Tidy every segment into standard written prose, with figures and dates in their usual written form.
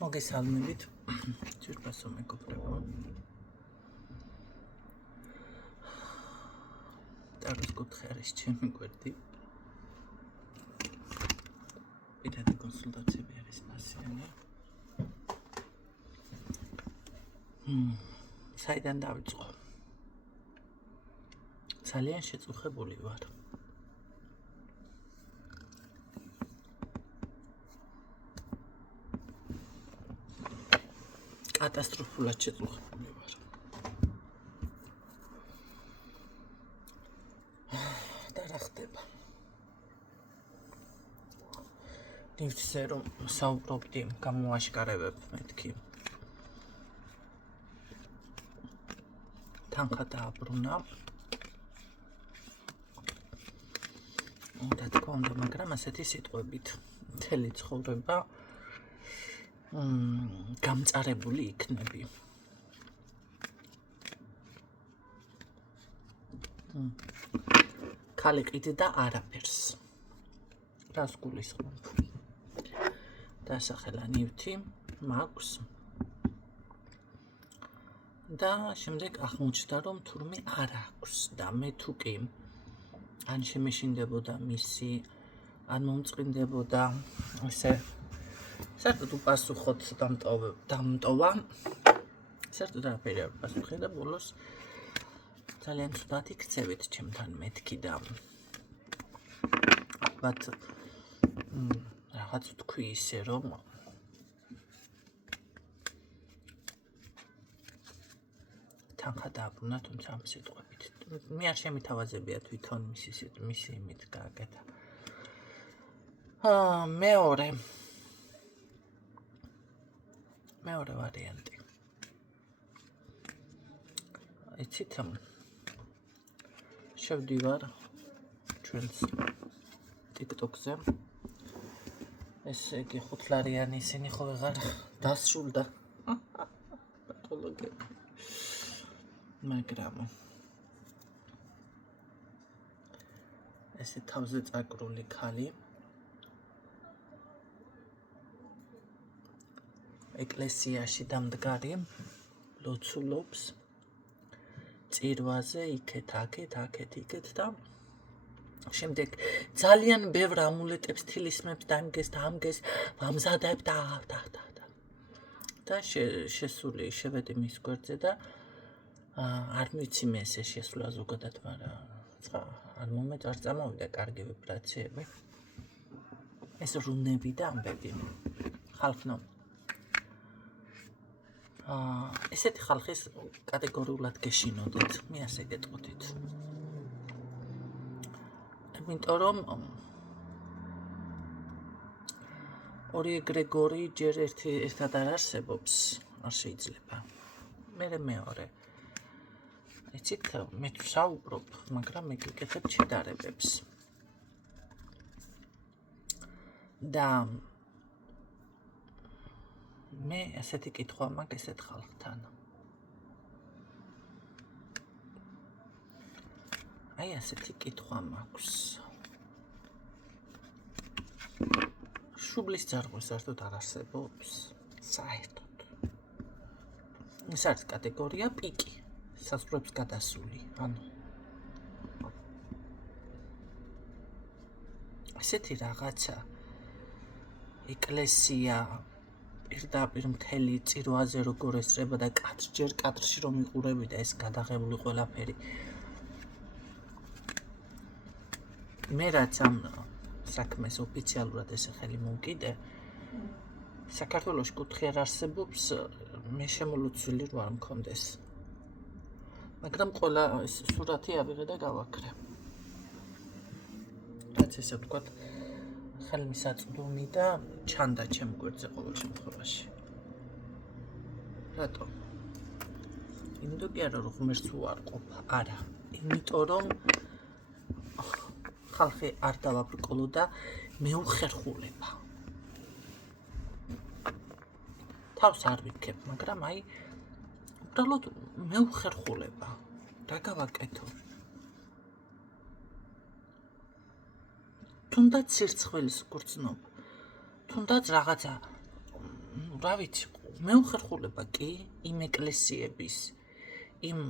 მოგესალმებით ძვირფასო მეგობრებო. ტაროს კუთხე არის ჩემი გვერდი. პირადი კონსულტაციები არის მასიანი. საიდან დავიწყო? ძალიან შეწუხებული ვარ. კატასტროფულად შეწუხებული ვარ. და რა ხდება? ნივთზე რომ საუბრობდი, გამოაშკარებებ მეთქი. თანხა დააბრუნა. და თქვა უნდა, მაგრამ ასეთი სიტყვებით მთელი ცხოვრება გამწარებული იქნები. ქალი ყიდდა არაფერს. რას გულისხმობ? დასახელა ნივთი მაქვს. და შემდეგ აღმოჩნდა, რომ თურმე არ აქვს და მე თუ კი ან შემეშინდებოდა მისი, ან მომწყინდებოდა ესე საერთოდ უპასუხოდ დამტოვა. საერთოდ არაფერი არ პასუხი და ბოლოს ძალიან ცუდად იქცევით ჩემთან მეთქი და ალბათ რაღაც თქვი ისე რომ თანხა დააბრუნა, თუმცა ამ სიტყვებით. მე არ შემითავაზებია თვითონ მისი იმით გააკეთა. მეორე ვარიანტი. იცით, შევდივარ ჩვენს TikTok-ზე. ესე იგი 5 ლარიანი ისინი ხო ვეღარ დასრულდა. პათოლოგია. მაგრამ ესე თავზე წაკრული ქალი ეკლესიაში დამდგარი ლოცულობს წირვაზე იქეთ და შემდეგ ძალიან ბევრ ამულეტებს თილისმებს დამგეს და ამგეს ვამზადებ და შესული შევედი მის გვერდზე და არ ვიცი მე ესე შესვლა ზოგადად, მაგრამ არ მომეწარ წამოვიდა კარგი ვიბრაციები. ეს რუნები და ამბები. ხალხნო. ესეთი ხალხის კატეგორიულად გეშინოდეთ, მე ასე გეტყოდით. იმიტომ რომ ორი ეგრეგორი ჯერ ერთად არ არსებობს, არ შეიძლება. მერე მეორე. იცით, მე ვსაუბრობ, მაგრამ მე გიკეთებ შედარებებს. და მე ასეთი კითხვა მაქვს ესეთ ხალხთან. აი ასეთი კითხვა მაქვს. შუბლის ძარღვი საერთოდ არ არსებობს? საერთოდ. ეს არის კატეგორია პიკი. საზღვრებს გადასული, ანუ ესეთი რაღაცა ეკლესია პირდაპირ მთელი წირვაზე როგორ ესწრება და ჯერ კადრში რომ იყურები და ეს გადაღებული ყველაფერი. მე რაც ამ საქმეს ოფიციალურად ესე ხელი მოვკიდე, საქართველოში კუთხე არ არსებობს, მე შემოლოცვილი რო არ მქონდეს. მაგრამ ყველა სურათი ავიღე და გავაქრე. რაც ესე ვთქვათ, ხელმისაწვდომი და ჩანდა ჩემ გვერდზე ყოველ შემთხვევაში. რატო? იმიტომ კი არა, რომ ღმერთს უარყოფ, არა. იმიტომ რომ ხალხი არ დავაბრკოლო და მეუხერხულება. თავს არ ვიქებ, მაგრამ აი უბრალოდ მეუხერხულება. რა გავაკეთო? თუნდაც სირცხვილის გრძნობ, თუნდაც რაღაცა რა ვიცი, მე უხერხულება კი იმ ეკლესიების, იმ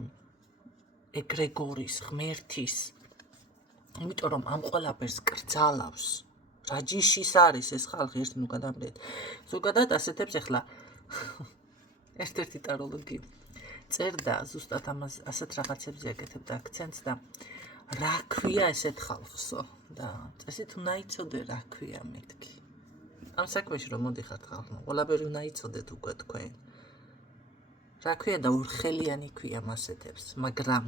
ეგრეგორის, ღმერთის, იმიტომ რომ ამ ყველაფერს კრძალავს. რა ჯიშის არის ეს ხალხი ერთ ნუგადამდეთ. ზოგადად ასეთებს ახლა ერთ-ერთი ტაროლოგი წერდა ზუსტად ამას ასეთ რაღაცებზე აკეთებდა აქცენტს და რა ქვია ესეთ ხალხსო და წესით უნდა იცოდე რა ქვია მეთქი. ამ საქმეში რომ მოდიხართ ხალხმა, ყველაფერი უნდა იცოდეთ უკვე თქვენ. რა ქვია და ორხელიანი ქვია მასეთებს, მაგრამ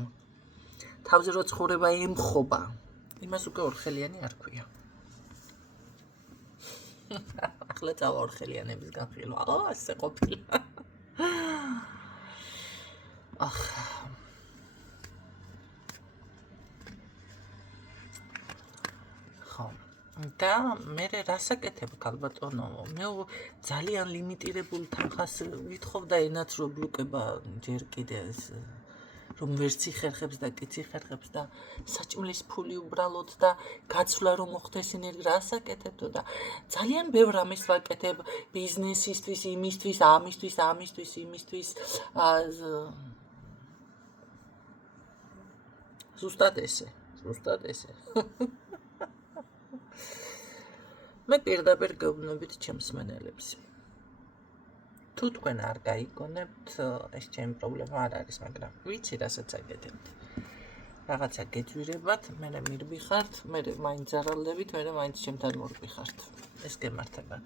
თავზე რო ცხოვრება ემხობა, იმას უკვე ორხელიანი არ ქვია. ახლა წავა ორხელიანების განხილვა. ასე ყოფილა. და მე რას აკეთებ ქალბატონო? მე ძალიან ლიმიტირებულ თანხას ვითხოვ და ენაც რო ბრუკება ჯერ კიდე რომ ვერც იხერხებს და კიც იხერხებს და საჭმლის ფული უბრალოდ და გაცვლა რომ მოხდეს ენერგია რას აკეთებდო და ძალიან ბევრ ამას ვაკეთებ ბიზნესისთვის, იმისთვის, ამისთვის, იმისთვის ზუსტად ესე. მე პირდაპირ გეუბნებით ჩემს მსმენელებს. თუ თქვენ არ გაიგონებთ, ეს ჩემი პრობლემა არ არის, მაგრამ ვიცი რასაც აკეთებთ. რაღაცა გეძვირებათ, მე მირბიხართ, მე მაინც ზარალდებით, მე მაინც ჩემთან მორბიხართ. ეს გემართებათ.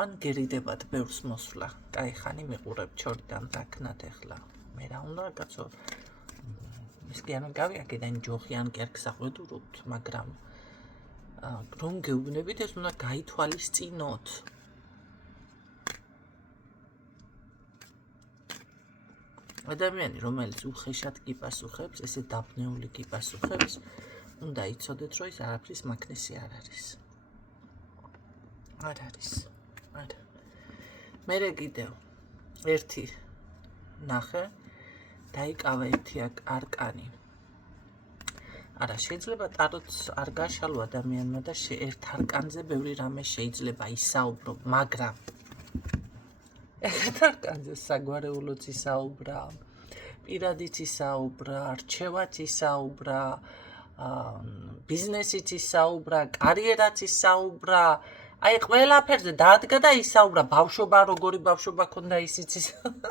ან გერიდებათ ბევრს მოსვლა. კაი ხანი მიყურებ ჩორიდან დაქნათ ახლა. მე რა უნდა კაცო? მისკიან გავი აქედან ჯოხიან კერგს აღვედურობთ, მაგრამ რომ გეუბნებით ეს უნდა გაითვალისწინოთ. ადამიანი, რომელიც უხეშად კი პასუხებს, ესე დაბნეული კი პასუხებს, უნდა იცოდეთ, რომ ეს არაფრის მაგნესი არ არის. არ არის. არა. მერე კიდევ ერთი ნახე, დაიკავა ერთი არკანი. არა, შეიძლება ტაროც არ გაშალო ადამიანმა და ერთ არკანზე ბევრი რამე შეიძლება ისაუბრო, მაგრამ ერთ არკანზე საგვარეულოც ისაუბრა, პირადიც ისაუბრა, რჩევაც ისაუბრა, ბიზნესიც ისაუბრა, კარიერაც ისაუბრა, აი ყველაფერზე დადგა და ისაუბრა, ბავშვობა როგორი ბავშვობა ქონდა ისიც ისაუბრა.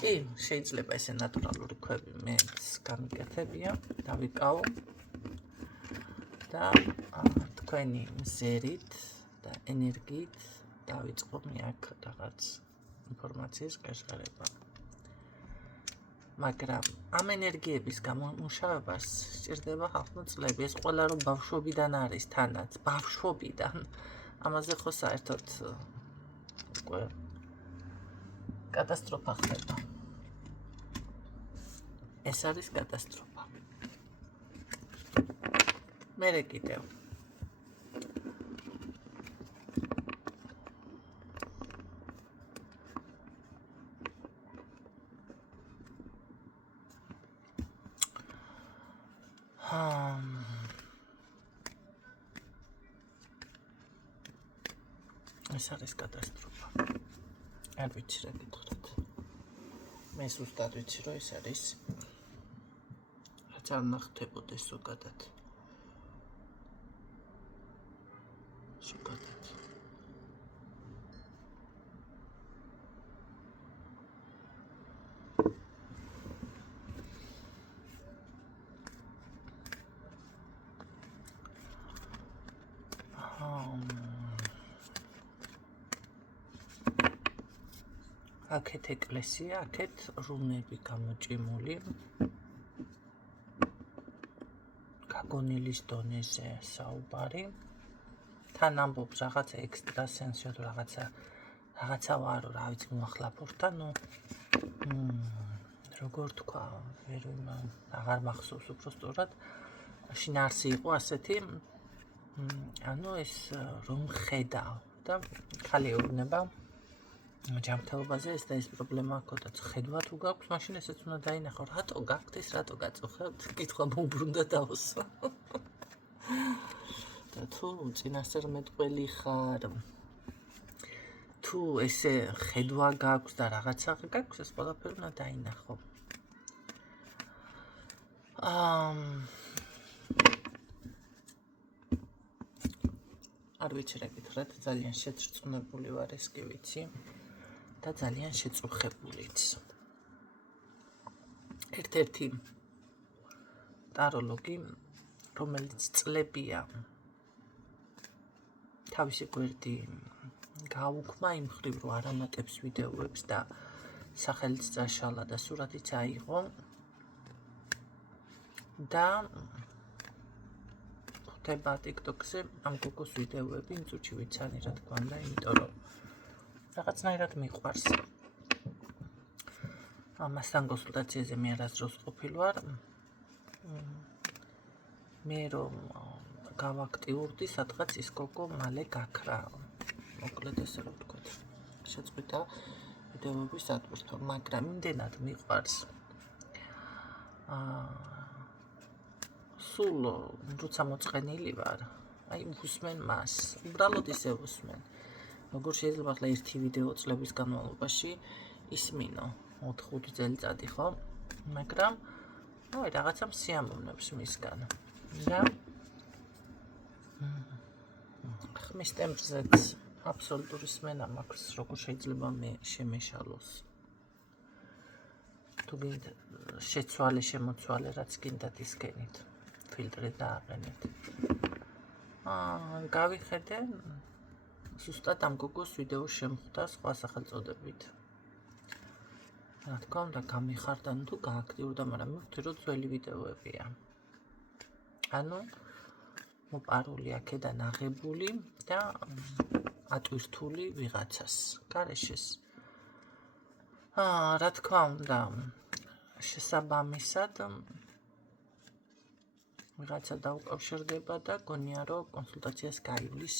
კი, შეიძლება ესე ნატურალური ქვები მეც გამიკეთებია, დავიკავო და თქვენი მზერით და ენერგიით დავიწყო მე აქ რაღაც ინფორმაციის გაშარება. მაგრამ ამ ენერგიების გამომუშავებას სჭირდება ხალხმა წლები. ეს ყველა რომ ბავშვობიდან არის თანაც, ბავშვობიდან. ამაზე ხო საერთოდ უკვე კატასტროფა ხდება. ეს არის კატასტროფა. მერე კიდევ ეს არის კატასტროფა. არ ვიცი რა გითხრათ. მე ზუსტად ვიცი რომ ეს არის რაც არ ნახდებოდეს ზოგადად. აქეთ ეკლესია, აქეთ რუნები გამოჭიმული. გაგონილის დონეზე საუბარი. თან ამბობს რაღაცა ექსტრასენსიო რაღაცა ვარო, რა ვიცი მოახლაფორთა, როგორ თქვა, აღარ მახსოვს უბრალოდ. მაშინ არსი იყო ასეთი, ანუ ეს რომ ხედავ და ხალი ეუბნება ჯანმრთელობაზე ეს და ეს პრობლემა ჰქონდა. ხედვა თუ გაქვს, მაშინ ესეც უნდა დაინახო. რატო გაქვთ ეს, რატო გაწუხებთ? კითხვა მოუბრუნდა დავსვა. და თუ წინასწარმეტყველი ხარ, თუ ესე ხედვა გაქვს და რაღაცა გაქვს, ეს ყველაფერი უნდა დაინახო. არ ვიცი რა გითხრათ, ძალიან შეწრწუნებული ვარ, ეს კი ვიცი. და ძალიან შეწუხებულიც. ერთ-ერთი ტაროლოგი, რომელიც წლებია თავისი გვერდი გაუქმა იმ მხრივ, რომ არ ამატებს ვიდეოებს და სახელიც წაშალა და სურათიც აიღო და ხვდება TikTok-ზე ამ გოგოს ვიდეოები, იმ წუთში ვიცანი რა თქმა უნდა, იმიტომ რომ რაღაცნაირად მიყვარს. ამასთან კონსულტაციაზე მე არასდროს ყოფილ ვარ. მე რომ გავაქტიურდი, სადღაც ის გოგო მალე გაქრა. მოკლედ ესე რომ ვთქვათ. შეწყვიტა ვიდეოების დატვირთვა, მაგრამ იმდენად მიყვარს. სულ როცა მოწყენილი ვარ, აი უსმენ მას. უბრალოდ ისე უსმენ. როგორ შეიძლება ახლა ერთი ვიდეო წლების განმავლობაში ისმინო 4-5 წელიწადი, ხო? მაგრამ აი რაღაცა მსიამოვნებს მისგან. და ხმის ტემპზეც აბსოლუტური სმენა მაქვს, როგორ შეიძლება მე შემეშალოს. თუ გინდა შეცვალე, შემოცვალე, რაც გინდათ ისგენით, ფილტრი დააყენეთ. გავიხედე ზუსტად ამ გოგოს ვიდეოს შემხვდა სხვა სახელწოდებით. რა თქმა უნდა, გამიხარდა თუ გააქტიურდა, მაგრამ მივხვდი, რომ ძველი ვიდეოებია. ანუ მოპარული აქედან აღებული და ატვირთული ვიღაცას, გარეშეს. რა თქმა უნდა, შესაბამისად ვიღაცა დაუკავშირდება და გონია, რომ კონსულტაციას გაივლის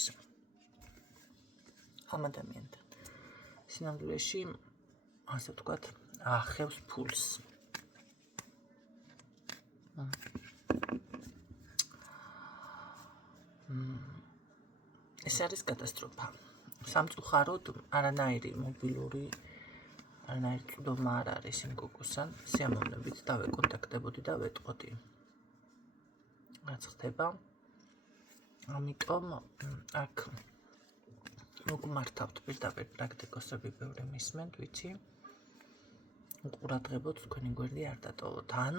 ამ ადამიანთან. სინამდვილეში, ასე ვთქვათ, ახევს ფულს. ეს არის კატასტროფა. სამწუხაროდ არანაირი მობილური, არანაირი წვდომა არ არის იმ გოგოსთან. სიამოვნებით დავეკონტაქტებოდი და ვეტყოდი. რაც ხდება. ამიტომ აქ მოგმართავთ პირდაპირ პრაქტიკოსები ბევრი მისმენთ, ვიცი. უყურადღებოთ თქვენი გვერდი არ დატოვოთ. ან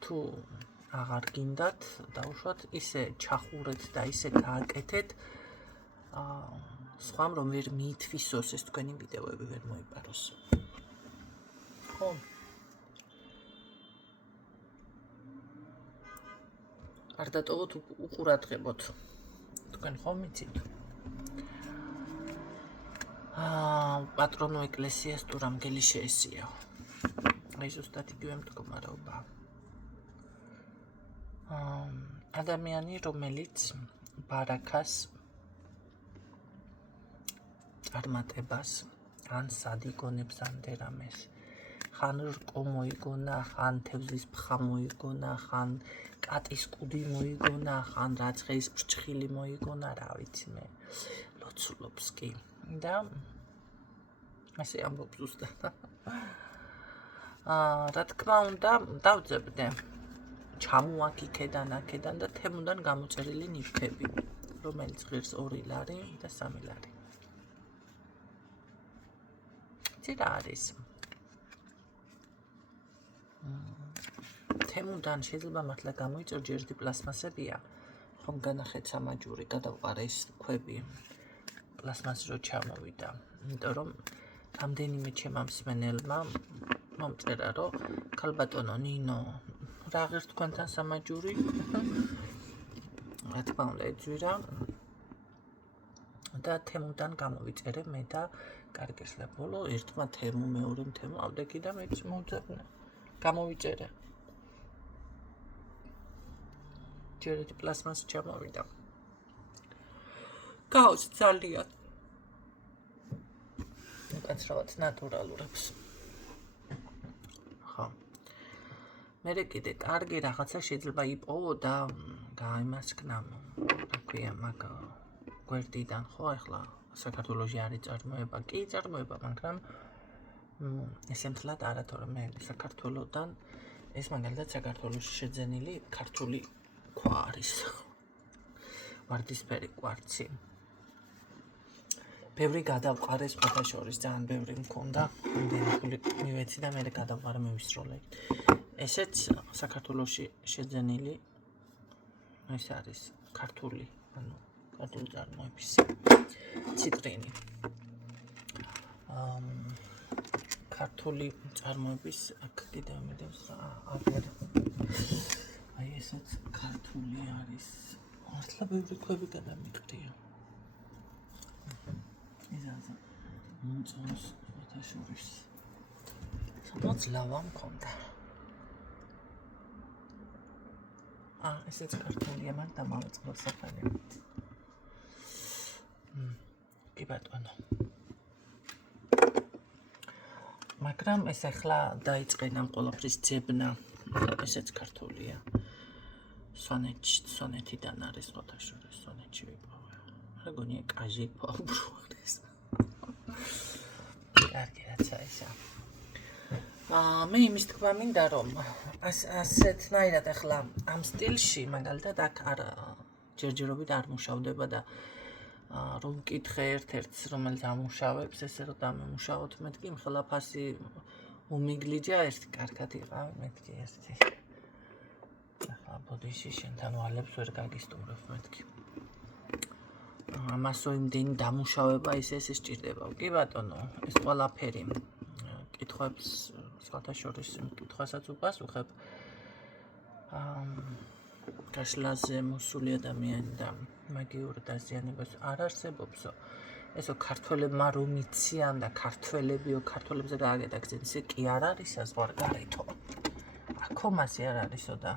თუ აღარ გინდათ დაუშვათ, ისე ჩახურეთ და ისე გააკეთეთ, სხვამ რომ ვერ მიითვისოს ეს თქვენი ვიდეოები ვერ მოიპაროს. ხო? არ დატოვოთ, უყურადღებოთ. თქვენ ხომ იცით? პატრონო ეკლესიას თუ რამგელი შეესიაო. აი ზუსტად იგივე მდგომარეობა. ადამიანი, რომელიც ბარაქას წარმატებას ან სადიგონებს ან დერამეს, ხან რკო მოიგონა, ხან თევზის ფხა მოიგონა, ხან კატის კუდი მოიგონა, ხან რაცხეის ფრჩხილი მოიგონა, რა ვიცი მე, ლოცულობს კი. და ასე ამბობს ზუსტად. რა თქმა უნდა, დავძებდე. ჩამოაქ იქედან და თემუდან გამოწერილი ნივთები, რომელიც ღირს 2 ლარი და 3 ლარი. იცი რა არის? თემუდან შეიძლება მართლა გამოიწერო, ჯერ ერთი პლასმასებია, ხომ განახეთ სამაჯური, გადავყარე ის ქვები, პლასმასი რო ჩამოვიდა. იმიტომ რომ რამდენიმე ჩემმა მსმენელმა მომწერა, რომ ქალბატონო ნინო, რა ღირს თქვენთან სამაჯური? რა თქმა უნდა ეძვირა და თემუდან გამოვიწერე მე და კარგესლა. ბოლო ერთმა თემუ, მეორემ თემუ ავდეგი და მეც მოვძებნა. გამოვიწერე. ჯერ ერთი პლასმასი ჩამოვიდა. გაუც ძალიან. უკაცრავად ნატურალურებს. ხო. მერე კიდე კარგი რაღაცა შეიძლება იპოვო და გაიმასკნა, რა ქვია, მაგ გვერდიდან, ხო, ახლა საქართველოში არის წარმოება, კი წარმოება, მაგრამ ესე მთლად არა, თორემ მე საქართველოდან ეს მაგალითად საქართველოში შეძენილი ქართული ქვა არის. ვარდისფერი კვარცი. ბევრი გადავყარე სხვათა შორის, ძალიან ბევრი მქონდა, იმდენი მივეცი და მე გადავყარე მივისროლე. ესეც საქართველოში შეძენილი ეს არის ქართული, ანუ ქართული წარმოების ციტრინი. ქართული წარმოების აქ კიდევ მიდევს აგერ. აი ესეც ქართული არის. მართლა ბევრი ქვები გადამიყრია. იზაძა მოწონს სხვათა შორის. სადაც ლავა მქონდა. ესეც ქართულია, მაგრამ დამავიწყდა საფარი. კი ბატონო. მაგრამ ეს ახლა დაიწყენა ყველაფრის ძებნა. ესეც ქართულია. სონეთიდან არის სხვათა შორის, სონეთში ვიპოვე. მეგონია კაჟი პაუბრუ არის. კარგი რაცა ისა. მე იმის თქვა მინდა რომ ასეთნაირად ახლა ამ სტილში მაგალითად აქ არ ჯერჯერობით არ მუშავდება და რომ მკითხე ერთ-ერთს რომელიც ამუშავებს ესე რომ დამემუშავოთ მეთქი იმ ხელაფასი უმიგლიჯა ერთი კარგად იყავი მეთქი ერთი ახლა ბოდიში შენთან ვალებს ვერ გაგისტუმრებ მეთქი ამასო იმდენი დამუშავება ესე სჭირდება კი ბატონო ეს ყველაფერი კითხვებს სხვათა შორის კითხვასაც უპასუხებ გაშლაზე მოსული ადამიანი და მაგიურ დაზიანებას არ არსებობსო ესო ქართველებმა რომ იციან და ქართველებიო ქართველებზე გააგეთაქცენ ისე კი არ არის საზღვარგარეთო აქო მასე არ არისო და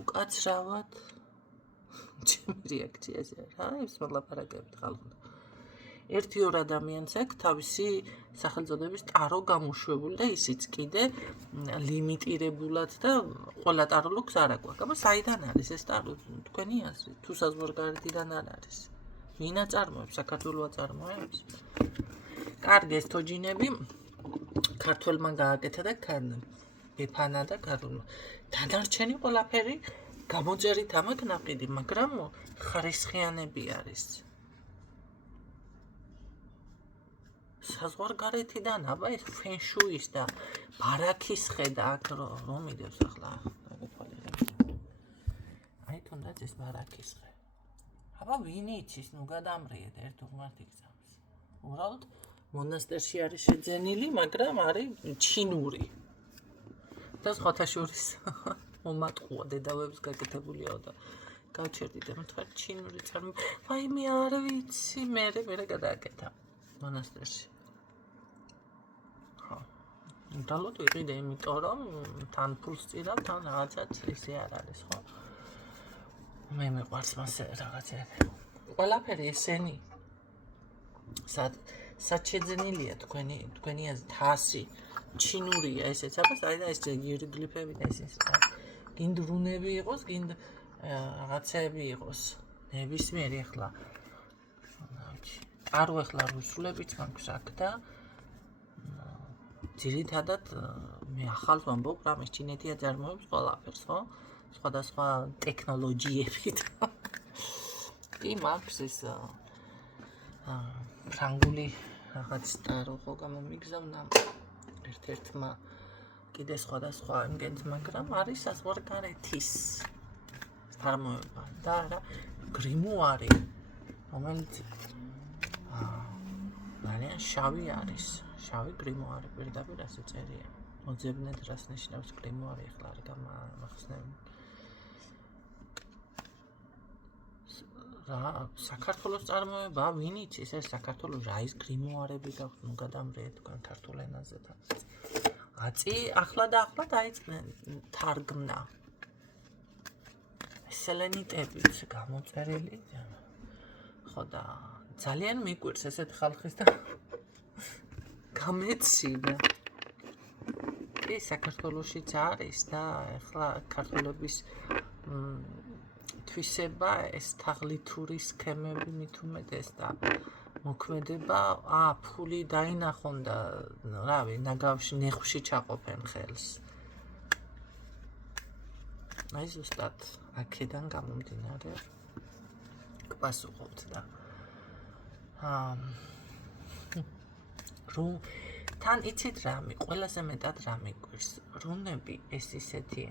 უკაცრავად ჩემი რეაქცია ესე რა ის მოლაპარაკებით ხალხთან ერთი ორ ადამიანს აქვს თავისი სახელწოდების ტარო გამოშვებული და ისიც კიდე ლიმიტირებულად და ყველა ტარო ლუქს არ აქვს. აბა საიდან არის ეს ტარო? თქვენი აზრით, თუ საზღვარგარეთიდან არ არის. ვინ აწარმოებს? საქართველოს აწარმოებს? კარგი ეს თოჯინები ქართველმა გააკეთა და ბეფანა და ქართულმა. დანარჩენი ყველაფერი გამოწერით ამაქვს ნაყიდი, მაგრამ ხარისხიანები არის. საზღვარგარეთიდან აბა ეს ფენშუის და ბარაქის ხედა აქ რომ მიდევს ახლა აი თუნდაც ეს ბარაქის ხე აბა ვინ იცის ნუ გადამრიეთ ერთ უღმართ იგზავს უბრალოდ მონასტერში არის შეძენილი მაგრამ არის ჩინური და სხვათა შორის მომატყუა დედავებს გაკეთებულიაო და გავჩერდით მეთქარ ჩინური წარმოება აი მე არ ვიცი მე გადააკეთა მონასტერში დალოთ ვიყიდე იმიტომ რომ თან ფულს წირავ თან რაღაცაც ისე არ არის ხო მე მეყვარს მასე რაღაცები ყველაფერი ესენი საჩეძენილია თქვენი თასი ჩინურია ესეც აბა საიდან ეს იეროგლიფები და ეს გინდ რუნები იყოს გინდ რაღაცები იყოს ნებისმიერი ახლა არო ახლა რუსულებიც მაქვს აქ და ძირითადად მე ახალს ვამბობ რა მე ჩინეთი აწარმოებს ყველაფერს ხო სხვადასხვა ტექნოლოგიებით კი მაქვს ეს ფრანგული რაღაც ტარო ხო გამომიგზავნა ერთ-ერთმა კიდე სხვადასხვა იმგენს მაგრამ არის საზღვარგარეთის წარმოება და რა გრიმუარი რომელიც ძალიან შავი არის შავი გრიმუარი პირდაპირ ასე წერია მოძებნეთ რას ნიშნავს გრიმუარი ახლა არ გამახსნები რა საქართველოს წარმოება ვინ იცის ეს საქართველოს რა ის გრიმუარები გაქვს ნუ გადამრიეთ თქვენ ქართულ ენაზე და აწი ახლა დაიწყნენ თარგმნა სელენიტებით გამოწერილი ხო და ძალიან მიკვირს ესეთ ხალხის და გამეცინე. ეს საქართველოშიც არის და ახლა ქართველების თვისება ეს თაღლითური სქემები მით უმეტეს და მოქმედება ფული დაინახონ და რავი ნაგავში ნეხვში ჩაყოფენ ხელს. აი ზუსტად აქედან გამომდინარე გპასუხობთ და რომ თან იცით რა ყველაზე მეტად რა მიგვირს რუნები ეს ისეთი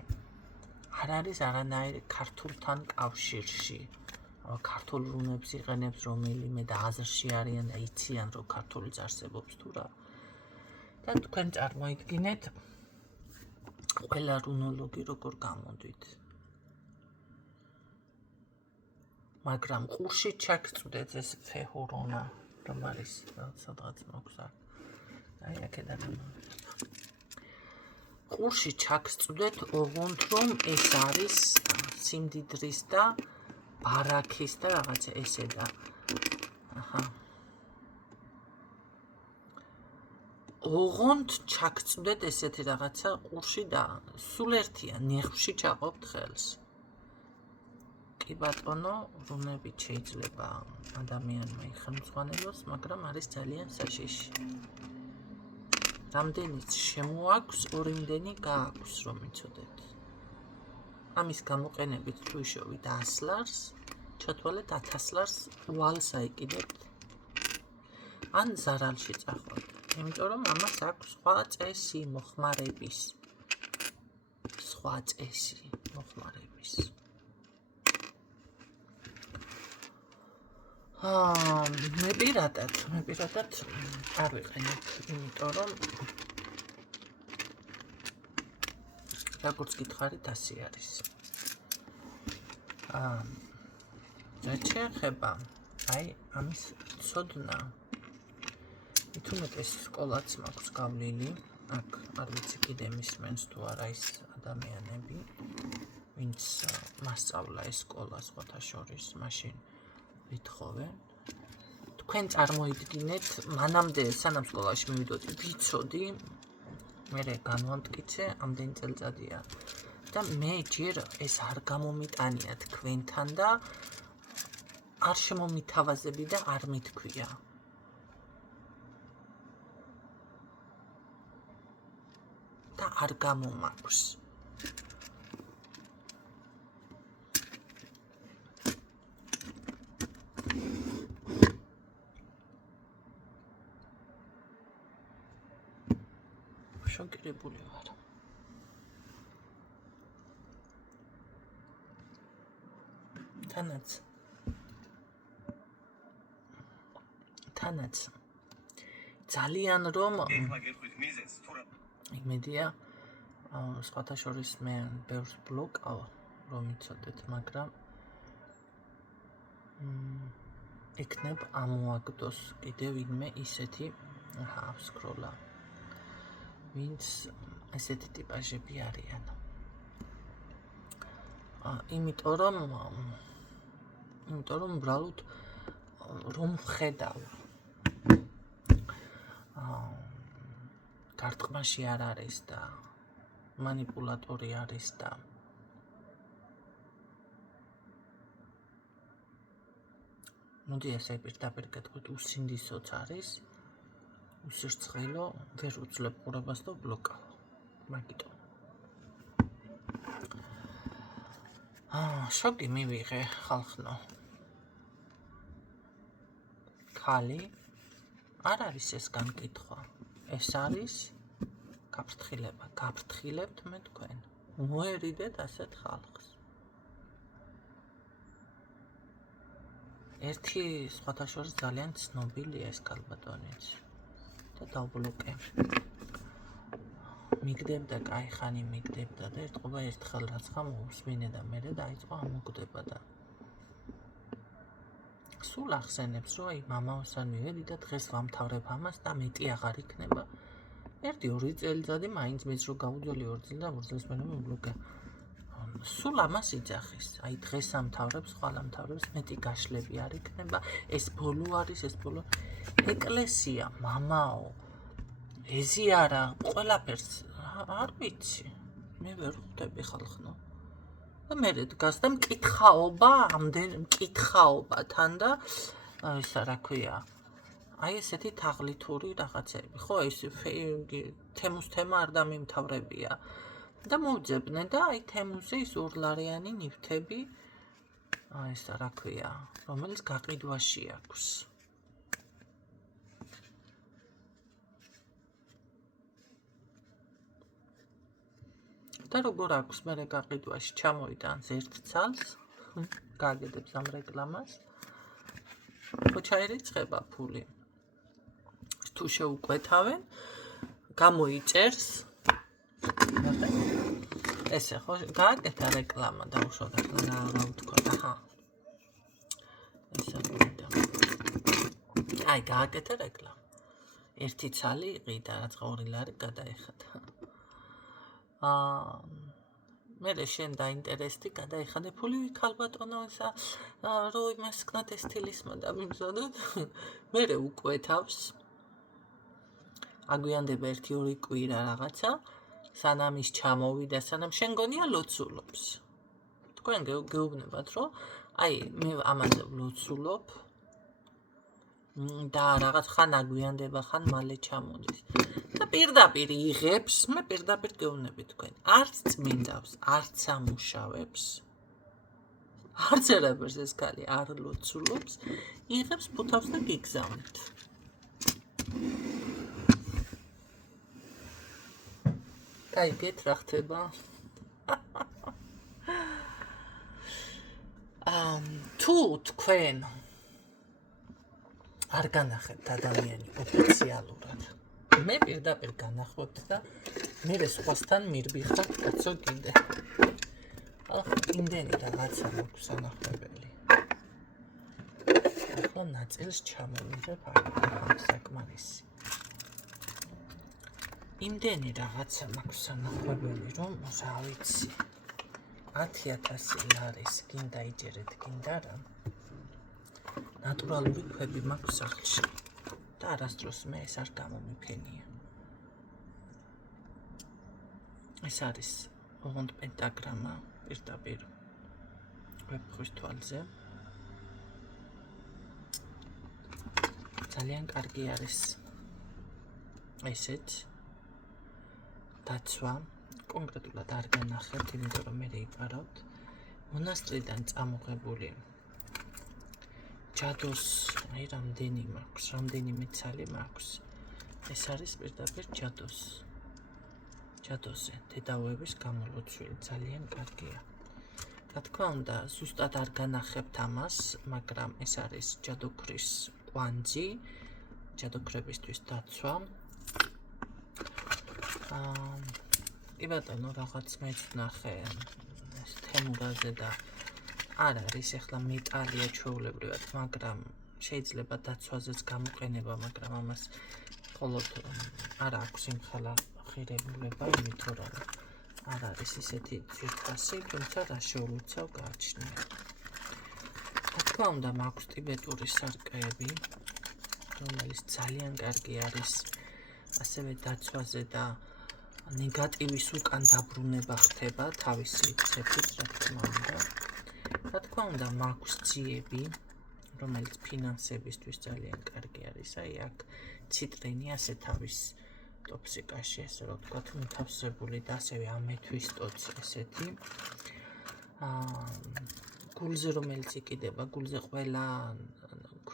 არ არის არანაირი ქართულთან კავშირში ქართულ რუნებს იყენებს რომელიმე და აზრში არიან და იციან რომ ქართულიც არსებობს თუ რა და თქვენ წარმოიდგინეთ ყველა რუნოლოგი როგორ გამოდით მაგრამ ყურში ჩაგწვდეთ ეს ფეჰურონა რომ არის სადღაც მოგზარ აი აქედან ყურში ჩაგწვდეთ ოღონდ რომ ეს არის სიმდიდრის და ბარაქის და რაღაცა ესე და ოღონდ ჩაგწვდეთ ესეთი რაღაცა ყურში და სულ ერთია ნეხვში ჩაყოფთ ხელს კი ბატონო რუნები შეიძლება ადამიანმა იხელმძღვანელოს მაგრამ არის ძალიან საშიში რამდენიც შემოაქვს ორიმდენი გააქვს რომ იცოდეთ ამის გამოყენებით თუ შევით 100 ლარს ჩათვალეთ 1000 ლარს ვალს აიკიდეთ ან ზარალში წახვალთ იმიტომ რომ ამას აქვს სხვა წესი მოხმარების სხვა წესი მოხმარების მე პირადად არ ვიყენებ იმიტომ რომ როგორც გითხარით ასე არის რაც შეეხება აი ამის ცოდნა თუმეტეს სკოლაც მაქვს გავლილი აქ არ ვიცი კიდე მისმენს თუ არა ის ადამიანები ვინც მასწავლა ეს სკოლა სხვათა შორის მაშინ ვითხოვენ თქვენ წარმოიდგინეთ მანამდე სანამ სკოლაში მივიდოდი ვიცოდი მე განვამტკიცე ამდენი წელიწადია და მე ჯერ ეს არ გამომიტანია თქვენთან და არ შემომითავაზები და არ მითქვია და არ გამომაქვს შოკირებული ვარ თანაც ძალიან რომ იმედია სხვათა შორის მე ბევრს ბლოკავ რომ იცოდეთ მაგრამ ეკნებ ამოაგდოს კიდევ ვინმე ისეთი ვსკროლა ვინც ესეთი ტიპაჟები არიან იმიტომ რომ უბრალოდ რომ ვხედავ გარტყმაში არ არის და манипуляტორი არის და მოდი ესე პირდაპირ გეტყვით უსინდისოც არის უსირცხელო ვერ უძლებ ყურებას და ბლოკავ მაგიტო შოკი მივიღე ხალხნო ხალი არ არის ეს განკითხვა ეს არის გაფრთხილება გაფრთხილებთ მე თქვენ მოერიდეთ ასეთ ხალხს ერთი სხვათა შორის ძალიან ცნობილია ეს კალბატონიც და დავბლოკე მიგდებდა კაი ხანი მიგდებდა და ერთყობა ერთხელ რაც ხამოუსმინე და მე დაიწყო ამოკვდება და სულ ახსენებს რომ აი მამაოსან მივედი და დღეს ვამთავრებ ამას და მეტი აღარ იქნება 1-2 წელიწადი მაინც მეც რო გავუძველი 2 წელი და 2 წელს მე მიბლოკე სულ ამას იძახის აი დღეს ამთავრებს ხვალ ამთავრებს მეტი გაშლები არ იქნება ეს ბოლო არის ეს ბოლო ეკლესია მამაო ეზი არა, ყველაფერს არ ვიცი. მე ვერ ხვდები ხალხნო. და მე დგას და მკითხაობა, ამდენ მკითხაობა თან და ისა რა ქვია. აი ესეთი თაღლითური რაღაცები, ხო, ეს თემუს თემა არ დამიმთავრებია. და მოვძებნე და აი თემუზე ის ორლარიანი ნივთები, აი ეს რა ქვია, რომელიც გაყიდვაში აქვს. და როგორ აქვს მე გაყიდვაში ჩამოიტანს ერთ ცალს, გააგედებს ამ რეკლამას. ხო ჩაირიცხება ფული. თუ შეუკვეთავენ, გამოიწერს. ესე ხო გააკეთა რეკლამა და უშოთ ახლა რა ვთქვა, აჰა. ესე გინდა. აი გააკეთა რეკლამა. ერთი ცალი იყიდა, რაც 2 ლარი გადაეხადა. მე შენ დაინტერესდი, გადაეხადე ფული ქალბატონო ისა, რო იმას ქნათ ეს თილისმა დამიმზადოთ. მე უკვეთავს. აგვიანდება 1-2 კვირა რაღაცა. სანამ ის ჩამოვიდა, სანამ შენ გონია ლოცულობს. თქვენ გეუბნებათ, რომ აი მე ამაზე ვლოცულობ და რაღაც ხან აგვიანდება, ხან მალე ჩამოდის. და პირდაპირ იღებს, მე პირდაპირ გეუბნები თქვენ. არც წმინდავს, არც ამუშავებს. არც ერაბერს ეს ქალი არ ლოცულობს, იღებს ფუთავს და გიგზავნით. გაიგეთ რა ხდება? თუ თქვენ არ განახებთ ადამიანი ოფიციალურად, მე პირდაპირ განახოთ და მე სხვასთან მირბიხავთ კაცო კიდე. ახლა იმდენი რაღაცა მაქვს ანახმებელი. ახლა ნაწილს ჩამოვიღებ აქ საკმარისი. იმდენი რაღაცა მაქვს ანახმებელი, რომ რა ვიცი. 10,000 ლარის გინდა იჯერეთ, გინდა რა. ნატურალური ქვები მაქვს სახლში. და არასდროს მე ეს არ გამომიფენია. ეს არის ოღონდ პენტაგრამა პირდაპირ ვეფხვის თვალზე. ძალიან კარგი არის ესეც დაცვა. კონკრეტულად არ განახებთ, იმიტომ რომ მე იპარავთ. მონასტრიდან წამოღებული ჯადოს, აი რამდენიმე ცალი მაქვს. ეს არის პირდაპირ ჯადოზე, დედაოების გამოლოცვილი, ძალიან კარგია. რა თქმა უნდა, ზუსტად არ განახებთ ამას, მაგრამ ეს არის ჯადოქრის კვანძი, ჯადოქრებისთვის დაცვა. კი ბატონო, რაღაც მეც ვნახე ეს თემურაზე და არ არის ახლა მეტალია ჩვეულებრივად, მაგრამ შეიძლება დაცვაზეც გამოყენება, მაგრამ ამას მხოლოდ არ აქვს იმხელა ღირებულება, იმიტომ რომ არ არის ისეთი ძვირფასი, თუმცა რა შეულოცავ გააჩნია. რა თქმა უნდა, მაქვს ტიბეტური სარკეები, რომელიც ძალიან კარგი არის ასევე დაცვაზე და ნეგატივის უკან დაბრუნება ხდება თავისი ცეფით, რა თქმა უნდა, მაქვს ძიები, რომელიც ფინანსებისთვის ძალიან კარგი არის. აი აქ ციტრინი ასე თავის ტოქსიკაში, ესე რომ ვთქვათ, მოთავსებული და ასევე ამეთვის ტოცი ესეთი. გულზე რომელიც იყიდება, გულზე ყველა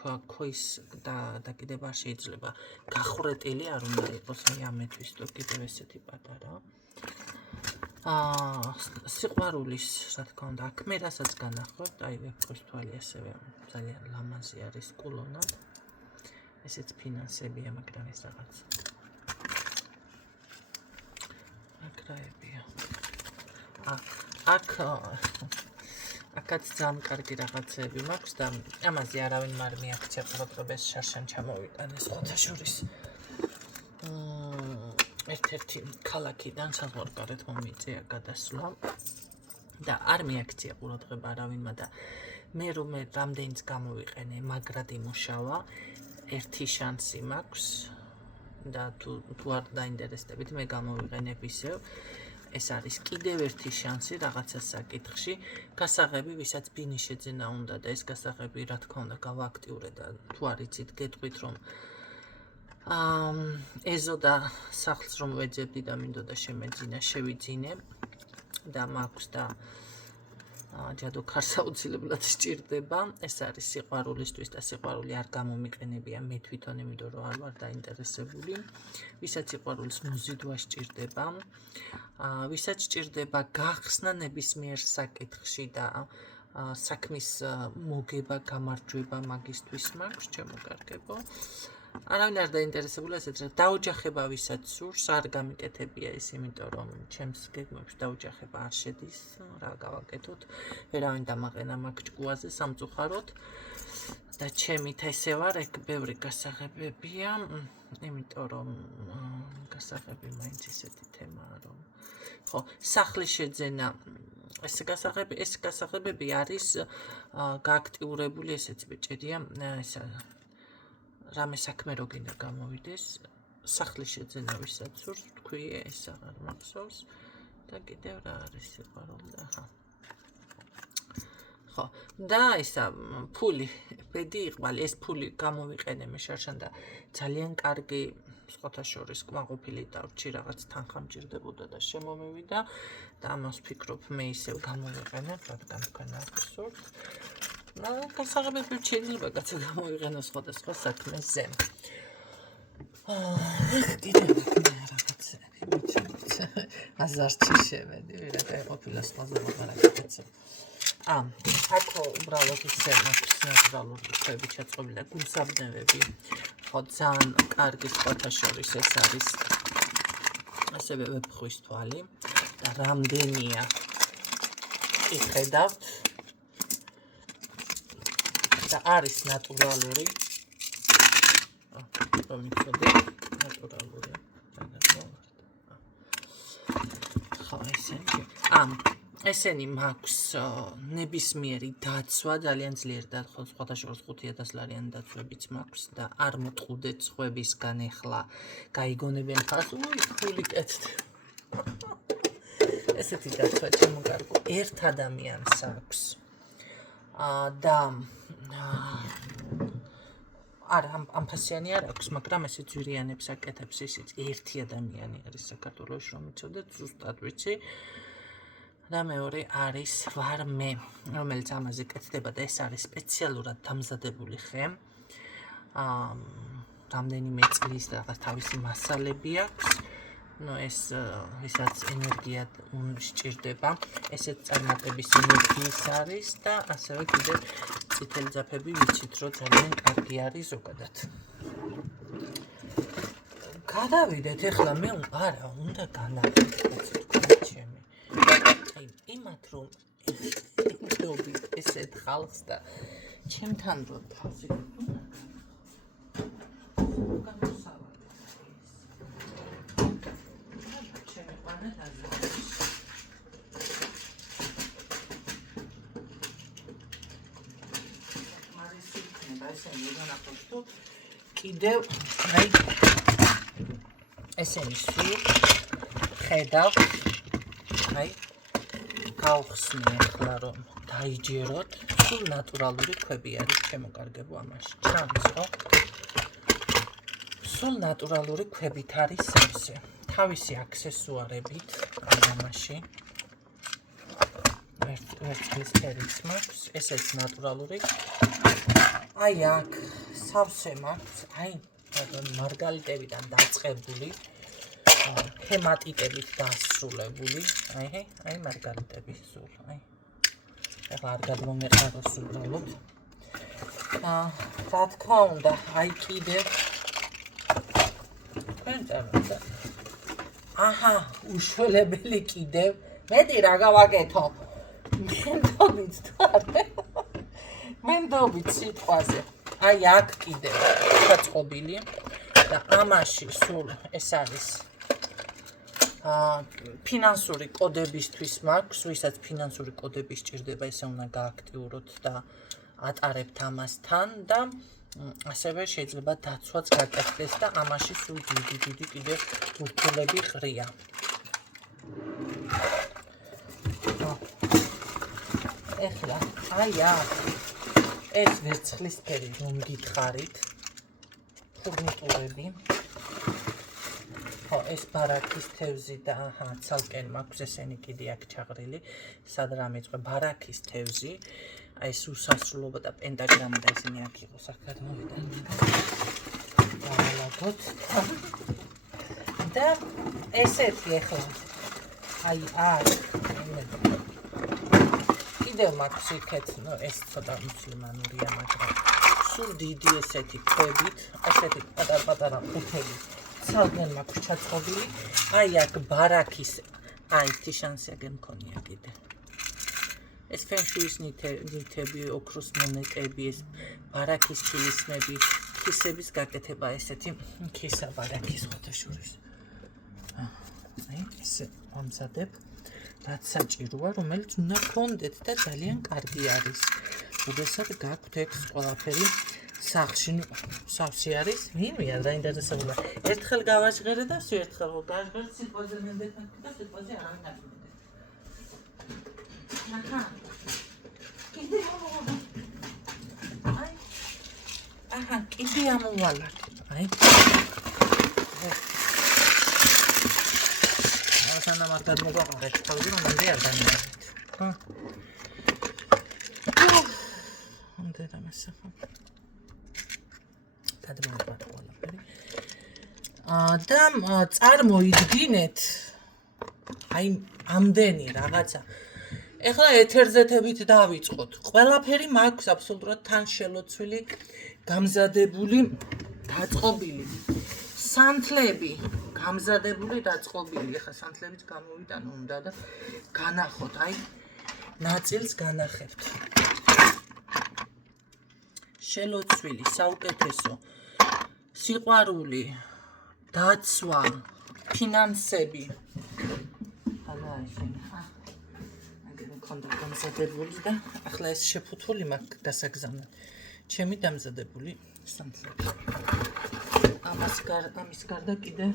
ქვის დაკიდება შეიძლება გახვრეტილი არ უნდა იყოს, მე ამეთვის თუ კიდევ ესეთი პატარა. სიყვარულის, რა თქმა უნდა, აქმე რასაც განახავთ, აი ვეფხვის თვალი ასევე ძალიან ლამაზი არის კულონად. ესეც ფინანსებია, მაგრამ ეს რაღაც აკრაებია. აქაც ძალიან კარგი რაღაცები მაქვს და ამაზე არავინ არ მიაქცია ყურადღებას, შარშან ჩამოვიტანეს ხოთაშორის. ერთ-ერთი ქალაქიდან საზღვარგარეთ მომიწია გადასვლა და არ მიაქცია ყურადღება არავინმა და მე რომ რამდენიც გამოვიყენე, მაგრად იმუშავა, ერთი შანსი მაქვს და თუ არ დაინტერესდებით, მე გამოვიყენებ ისევ. ეს არის კიდევ ერთი შანსი რაღაცა საკითხში. გასაღები, ვისაც ბინი შეძენა უნდა და ეს გასაღები, რა თქმა უნდა, გავააქტიურე და თუ არ იცით, გეტყვით, რომ ეზო და სახლს რომ ვეძებდი და მინდოდა შემეძინა, შევიძინე და მაქვს და ჯადოქარს აუცილებლად სჭირდება. ეს არის სიყვარულისთვის და სიყვარული არ გამომიყენებია მე თვითონ, იმიტომ რომ არ ვარ დაინტერესებული. ვისაც სიყვარულის მოზიდვა სჭირდება, ვისაც სჭირდება გახსნა ნებისმიერ საკითხში და საქმის მოგება, გამარჯვება მაგისთვის მაქვს, ჩემო კარგებო. არავინ არ დაინტერესებული, ასეთ რა დაოჯახება ვისაც სურს, არ გამიკეთებია ის, იმიტომ რომ ჩემს გეგმებში დაოჯახება არ შედის, რა გავაკეთოთ. ვერავინ დამაყენა მაგ ჭკუაზე სამწუხაროდ და ჩემით ესე ვარ, ეგ ბევრი გასაღებებია, იმიტომ რომ გასაღები მაინც ისეთი თემაა, რომ ხო, სახლის შეძენა ეს გასაღებები არის გააქტიურებული, ესეც ბეჭედია, ესა რამე საქმე რო გინდა გამოვიდეს, სახლის შეძენა ვისაც სურს, თქვი ეს აღარ მახსოვს და კიდევ რა არის სიყვარული და ხო, და ისა ფული, ბედი იყვალი, ეს ფული გამოვიყენე მე შარშან და ძალიან კარგი სხვათა შორის კმაყოფილი დავრჩი, რაღაც თანხა მჭირდებოდა და შემომივიდა და ამას ვფიქრობ მე ისევ გამოვიყენებ, რადგან თქვენ არ გსურთ. გასაღებები შეიძლება კაცო გამოვიყენოს სხვადასხვა საქმეზე. კიდევ რაღაცები მიჩვენეთ. აზარში შევედი, ვიღაცა ყოფილა სხვაზე მაგარაკეთე. აქ უბრალოდ ისე მაქვს ნატურალური ხები ჩაწყობილი და გულსაბნევები. ხო, ძალიან კარგი სხვათა შორის ეს არის. ასევე ვეფხვის თვალი და რამდენია იხედავთ. და არის ნატურალური. რომ იცოდე, ნატურალური. ხო, ესენი მაქვს ნებისმიერი დაცვა, ძალიან ძლიერი და სხვათა შორის 5000 ლარიანი დაცვებიც მაქვს და არ მოტყუდეთ სხვებისგან ახლა გაიგონებენ ხას, ფული კეთდება. ესეთი დაცვა ჩემო კარგო, ერთ ადამიანს აქვს. და ამ ფასიანი არ აქვს, მაგრამ ესე ძვირიანებს აკეთებს, ისიც ერთი ადამიანი არის საქართველოში, რომ იცოდეთ, ზუსტად ვიცი. და მეორე არის ვარ მე, რომელიც ამაზე კეთდება და ეს არის სპეციალურად დამზადებული ხე. რამდენიმე წლის რაღაც თავისი მასალები აქვს. ეს ვისაც ენერგია სჭირდება, ესეთ წარმატების ენერგიის არის და ასევე კიდევ წითელი ძაფები ვიცით, რომ ძალიან კარგი არის ზოგადად. გადავიდეთ ახლა მე არა, უნდა განავიდეთ ჩემი. იმათ რომ ინდობით ესეთ ხალხს და ჩემთან რომ თავზე კიდევ აი ესენი სულ ხედავ აი გავხსნი ახლა რომ დაიჯეროთ სულ ნატურალური ქვები არის ჩემო კარგებო ამაში ჩანს ხო სულ ნატურალური ქვებით არის სავსე თავისი აქსესუარებით ამაში ვერცხლის ფერიც მაქვს ესეც ნატურალური აი აქ სავსე მაქვს აი მარგალიტებიდან დაწყებული ჰემატიტებით დასრულებული აი მარგალიტები სულ აი ახლა არ გადმომეყაროს უბრალოდ რა თქმა უნდა აი კიდევ თქვენ წამოდა აჰა უშველებელი კიდევ მეტი რა გავაკეთო მენდობით თუ არა მენდობით სიტყვაზე აი აქ კიდევ საწყობილი და ამაში სულ ეს არის ფინანსური კოდებისთვის მაქვს, ვისაც ფინანსური კოდები სჭირდება, ესე უნდა გააქტიუროთ და ატარებთ ამასთან და ასევე შეიძლება დაცვაც გაკეთდეს და ამაში სულ დიდი კიდე ურთულები ყრია. ეხლა აი ეს ვერცხლისფერი რომ გითხარით ფურნიტურები ეს ბარაქის თევზი და ცალკენ მაქვს ესენი კიდე აქ ჩაღრილი სად რა მეწყე ბარაქის თევზი აი ეს უსასრულობა და პენტაგრამი და ისინი აქ იყო საქართველოსიდან დაალაგოთ და ესეთი ეხლა აი კიდევ მაქვს იქეთ ეს ცოტა მუსლიმანურია მაგრამ სულ დიდი ესეთი ქვებით ესეთი პატარ-პატარა ხუთები ცალკენ მაქვს ჩაწყობილი აი აქ ბარაქის აი ერთი შანსი აგერ მქონია კიდე ეს ფენშუის ნივთები ოქროს მონეტები ეს ბარაქის ფილისმები ქისების გაკეთება ესეთი ქისა ბარაქის ფოტოშურის აი ესე ამზადებ რაც საჭიროა რომელიც უნდა გქონდეთ და ძალიან კარგი არის უდესად გაქვთ ეს ყველაფერი სახში სავსე არის ვინმე არ დაინტერესებულა ერთხელ გავაჟღერე და ერთხელ გავაჟღერე სიტყვაზე მენდეთ და სიტყვაზე არავინ არ იმედეთ ნახა კიდე აი კიდე ამოვალარ აი ასანა მარტად მოგაყარეთ თავი რომ მე არ დამიარეთ ამდე დამესახა და წარმოიდგინეთ აი ამდენი რაღაცა ეხლა ეთერზეთებით დავიწყოთ ყველაფერი მაქვს აბსოლუტურად თან შელოცვილი გამზადებული დაწყობილი სანთლები გამზადებული დაწყობილი ეხლა სანთლებიც გამოვიტანო უნდა და განახოთ აი ნაწილს განახებთ შელოცვილი საუკეთესო სიყვარული დაცვა ფინანსები ალა ისინი აგერ მქონდა გამზადებული და ახლა ეს შეფუთული მაქვს დასაგზავნად ჩემი დამზადებული სანთლები ამის გარდა კიდე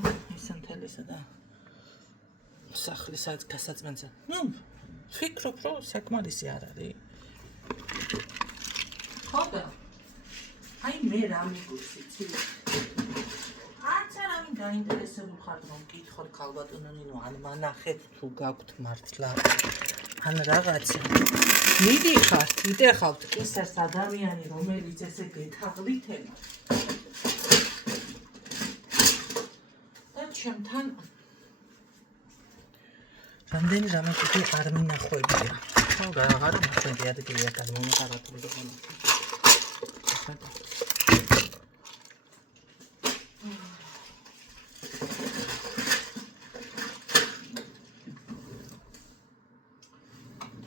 სანთელისა და სახლის გასაწმენზე ვფიქრობ რომ საკმარისი არ არის ხოდა აი მე რა მიგուցიცი არც არავინ დაინტერესებული ხარ რომ გითხარ ქალბატონო ნინო ან მანახეთ თუ გაქვთ მართლა ან რაღაცა მიდიხართ იდეხავთ ის ეს ადამიანი რომელიც ესე გეთაღლითება და ჩემთან რამდენი რამე კიდე არ მინახვებია ხო რაღაცა მაშინ ადგილია გამომხარებული და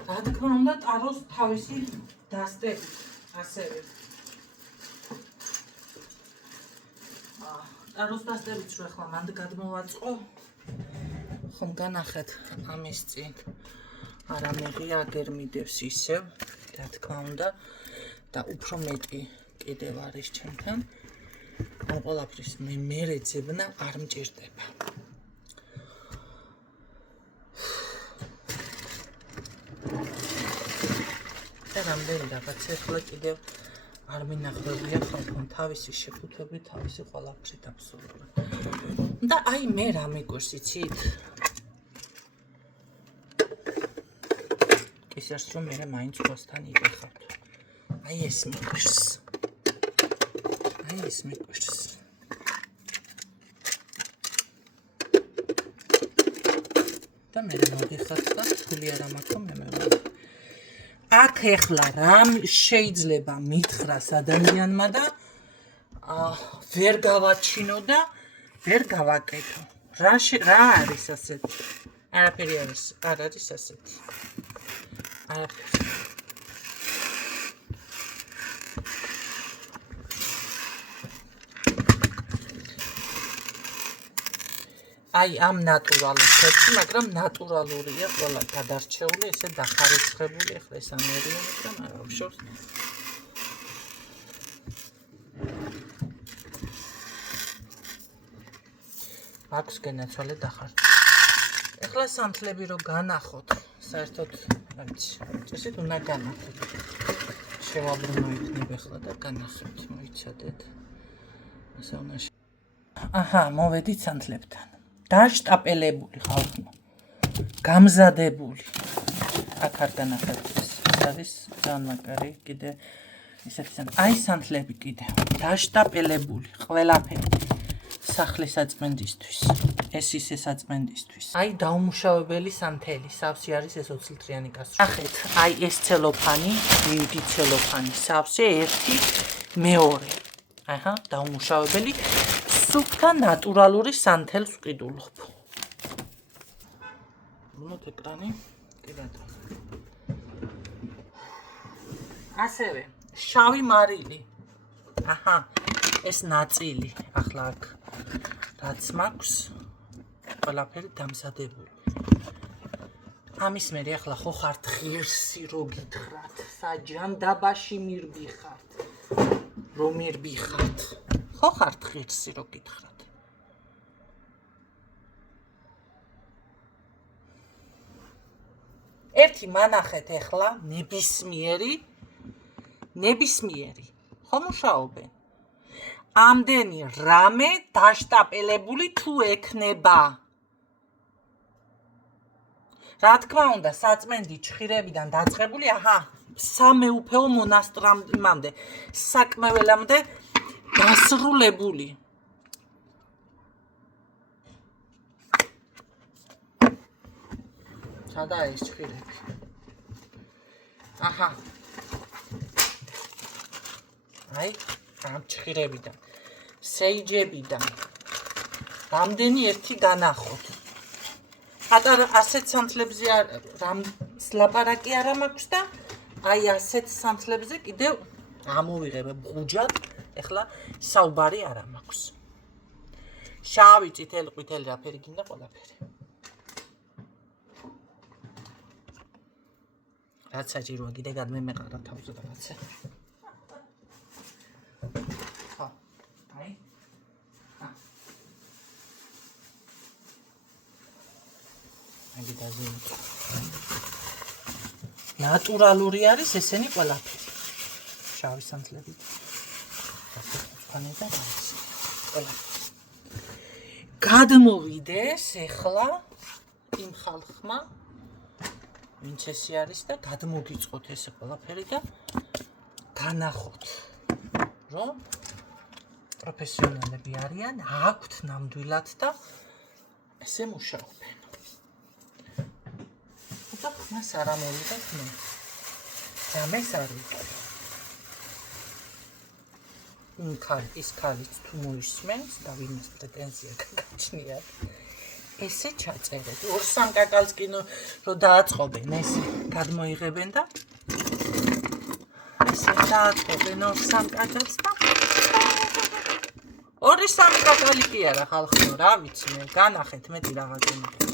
რა თქმა უნდა ტაროს თავისი დასტებით ასევე ტაროს დასტებით რო ახლა მანდ გადმოვაწყო ხომ განახეთ ამის წინ არამეღი აგერ მიდევს ისევ რა თქმა უნდა და უფრო მეტი კიდევ არის ჩემთან ამ ყველაფრის მე რეცებნა არ მჭირდება და რამდენი რაღაც ახლა კიდევ არ მინახებია ხომ თავისი შეფუთები თავისი ყველაფრით აბსოლუტურად და აი მე რა მიგვერს იცით ისე რომ მე მაინც ხოსთან იდეხავთ აი ეს მიგვერს და მე მოგიხართ და თვლი არ ამაქვს მე აქ ეხლა რამ შეიძლება მითხრას ადამიანმა და ვერ გავაჩინო და ვერ გავაკეთო რა არის ასეთი არაფერი არ არის ასეთი არაფერი აი ამ ნატურალურში, მაგრამ ნატურალურია ყველა გადარჩეული, ესე დახარისხებული, ახლა ეს ამერიანი და მაგრამ შორს აქვს განაცვალე დახარ. ეხლა სანთლები რო განახოთ, საერთოდ, რა ვიცი, წესით უნდა განახოთ. შევაბრუნო იქნებ ეხლა და განახებთ, მოიცადეთ. ასე უნდა აჰა, მოვედით სანთლებთან. დაშტაპელებული ხალხო. გამზადებული. აქ არ განახებთ ეს არის ძალიან მაგარი, კიდე ისეთი აი სანთლები კიდე. დაშტაპელებული, ყველაფერი. სახლის საწმენდისთვის. ეს ისე საწმენდისთვის. აი დაუმუშავებელი სანთელი, სავსე არის ეს 20 ლიტრიანი კასრული. ნახეთ, აი ეს ცელოფანი, დიდი ცელოფანი, სავსე 1, 2. აჰა, დაუმუშავებელი, სუფთა ნატურალური სანთელს ვყიდულობ. მოთ ეკრანი, კიდევ. ასევე, შავი მარილი. აჰა, ეს ნაწილი, ახლა აქ რაც მაქვს ყველაფერი დამზადებული. ამის მერე ახლა ხო ხართ ღირსი რო გითხრათ, საჯანდაბაში მირბიხართ. რომ მირბიხართ. ხო ხართ ღირსი რო გითხრათ. ერთი მანახეთ ახლა ნებისმიერი. ხო მუშაობენ. ამდენი რამე დაშტაპელებული თუ ექნება. რა თქმა უნდა, საწმენდი ჩხირებიდან დაწყებული, აჰა, სამეუფეო მონასტრამდე, საკმეველამდე დასრულებული. სადაა ეს ჩხირები? აჰა. აი, ამ ჩხირებიდან. სეიჯებიდან. რამდენი ერთი განახოთ. ატარ ასეთ სანთლებზე რამ ლაპარაკი არა მაქვს და აი ასეთ სანთლებზე კიდევ ამოვიღებ ღუჯად, ეხლა საუბარი არა მაქვს. შავი, წითელი, ყვითელი რაფერი გინდა ყველაფერი. რაც საჭიროა კიდე გადმემეყარა თავზე რაღაცა. ნატურალური არის ესენი ყველაფერი. შავი სანთლები. გადმოვიდეს ეხლა იმ ხალხმა, ვინც ესე არის და გადმოგიწყოთ ესე ყველაფერი და განახოთ, რომ პროფესიონალები არიან, აქვთ ნამდვილად და ესე მუშაობენ. და ხმას არ ამოვიდეთ მე. ჯამეს არ ვიყავ. ის ქალიც თუ მოისმენს და ვინმეს პრეტენზია გაგაჩნიათ, ესე ჩაწერეთ. 2-3 კაკალს კიდე რო დააწყობენ, ესე გადმოიღებენ და ესე დააწყობენ 2-3 კაკალს და 2-3 კაკალი კი არა ხალხო, რა ვიცი მე, განახეთ მეტი რაღაც იმით.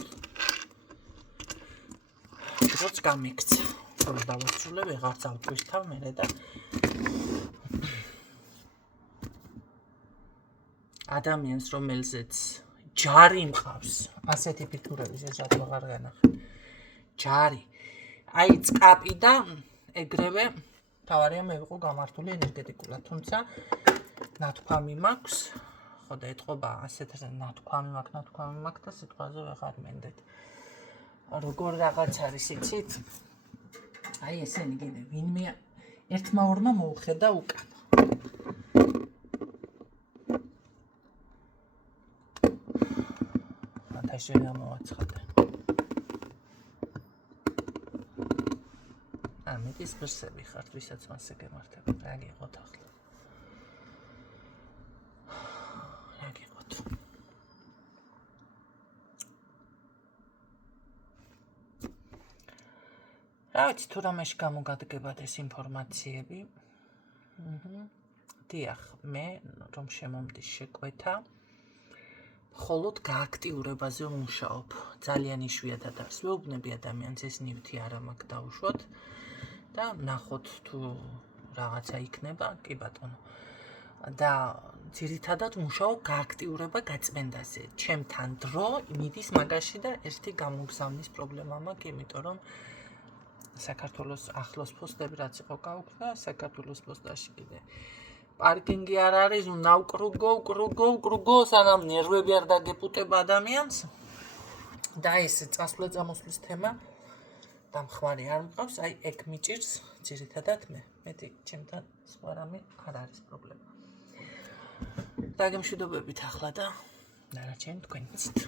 როც გამიქცა, რომ დავასრულე ვეღარც ავტვისთავ მერე და ადამიანს რომელზეც ჯარი მყავს, ასეთი ფიგურების ესაც აღარ განახე. ჯარი. აი წკაპი და ეგრევე თავარია მე ვიყო გამართული ენერგეტიკულად, თუმცა ნათქვამი მაქვს, ხო და ეთყობა ასეთ ნათქვამი მაქვს და სიტყვაზე ვეღარ მენდეთ. როგორ რაღაც არის იცით? აი ესენი კიდე ვინმე ერთმა ორმა მოუხედა უკან. მათაშენ ამოვაცხადე. ამიტის ღირსები ხართ, ვისაც მასე გემართებათ. რა გიყოთ ახლა? რა გიყოთ? რა ვიცი, თუ რამეში გამოგადგებათ ეს ინფორმაციები. დიახ, მე რომ შემომდის შეკვეთა, მხოლოდ გააქტიურებაზე ვმუშაობ. ძალიან იშვიათად არის. ვეუბნები ადამიანს ეს ნივთი არა მაქვს დაუშვოთ და ნახოთ თუ რაღაცა იქნება, კი ბატონო. და ძირითადად მუშაობ გააქტიურება გაწმენდაზე. ჩემთან დრო მიდის მაგაში და ერთი გამოგზავნის პრობლემა მაქვს, იმიტომ რომ საქართველოს ახლოს პოსტები რაც იყო გავუქმდა, საქართველოს პოსტაში კიდე პარკინგი არ არის, უნდა უკრუგო, სანამ ნერვები არ დაგეპუტება ადამიანს. და ეს წასვლა-წამოსვლის თემა დამხმარე არ მყავს, აი ეგ მიჭირს ძირითადად მეტი ჩემთან სხვა რამე არ არის პრობლემა. დაგემშვიდობებით ახლა და დანარჩენი თქვენ იცით.